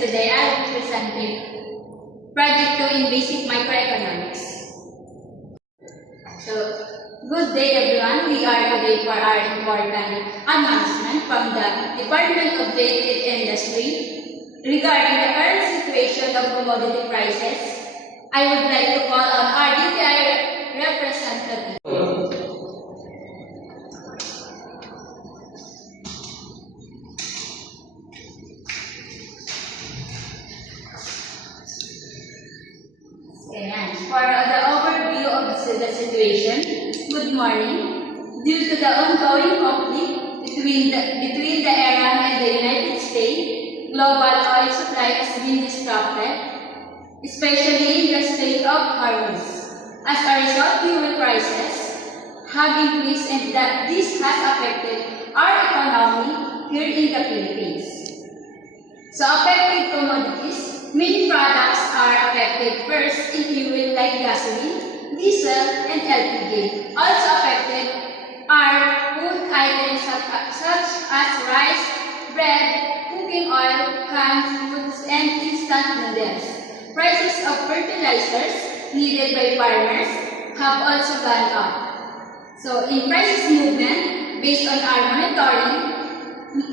today I will be presenting Project 2 in Basic Microeconomics. So, good day everyone. We are today for our important announcement from the Department of Trade and Industry regarding the current situation of commodity prices. I would like to call on our DTI representative. For the overview of the situation, good morning. Due to the ongoing conflict between the Iran and the United States, global oil supply has been disrupted, especially in the Strait of Hormuz. As a result, fuel prices have increased and that this has affected our economy here in the Philippines. So affected commodities, main products are affected first in fuel like gasoline, diesel, and LPG. Also affected are food items such as rice, bread, cooking oil, canned foods, and instant noodles. Prices of fertilizers needed by farmers have also gone up. So in prices movement, based on our monitoring,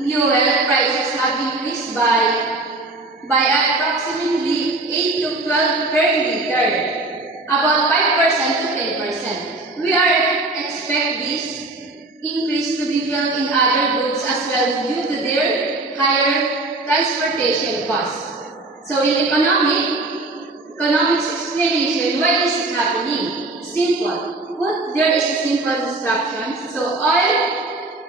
fuel prices have increased by approximately 8 to 12 per liter, about 5% to 10%. We expect this increase to be felt in other goods as well due to their higher transportation costs. So in economics explanation, why is it happening? Simple. There is a simple instruction. So oil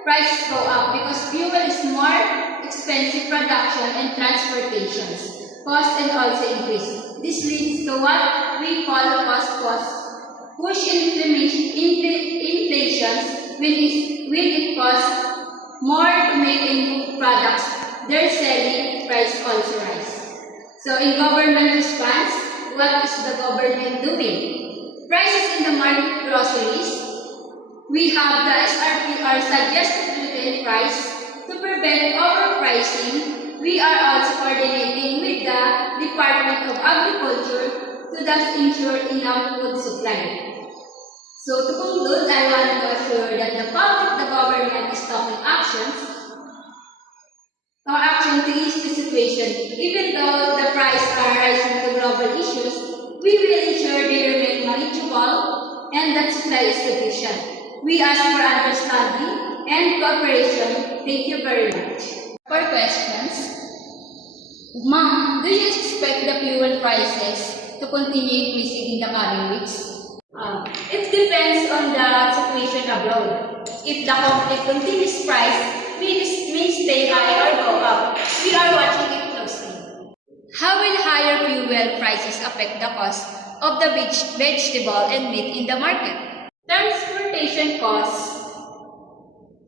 prices go up because fuel is more expensive production and transportations. Cost and also increase. This leads to what we call cost push inflation when it costs more to make input products, their selling price also rise. So in government response, what is the government doing? Prices in the market groceries, we have the SRPR suggested retail price. To prevent overpricing, we are also coordinating with the Department of Agriculture to thus ensure enough food supply. So to conclude, I want to assure that the government is taking action to ease the situation. Even though the prices are rising to global issues, we will ensure they remain manageable and that supply is sufficient. We ask for understanding and cooperation. Thank you very much. For questions, Ma'am, do you expect the fuel prices to continue increasing in the coming weeks? It depends on the situation abroad. If the conflict continues, price may stay high or go up. We are watching it closely. How will higher fuel prices affect the cost of the vegetable and meat in the market? Transportation costs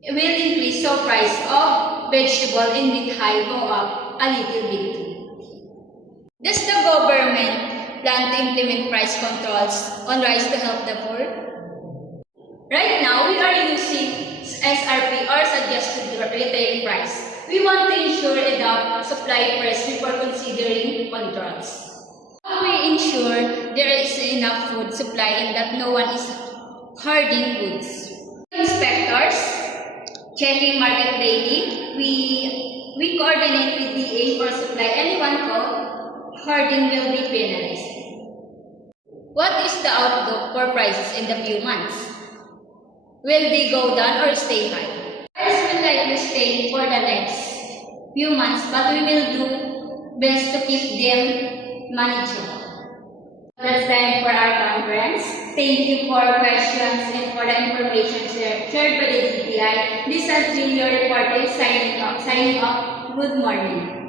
will increase, so price of vegetable and meat go up a little bit too. Does the government plan to implement price controls on rice to help the poor? Right now, we are using SRP or suggested retail price. We want to ensure enough supply first before considering controls. How do we ensure there is enough food supply and that no one is hoarding goods? Inspectors checking market daily, we coordinate with DA for supply. Anyone caught hoarding will be penalized. What is the outlook for prices in the few months? Will they go down or stay high? Prices will likely stay for the next few months, but we will do best to keep them manageable. That's time for our conference. Thank you for questions and for the information shared by the DTI. This has been your reporter signing off. Good morning.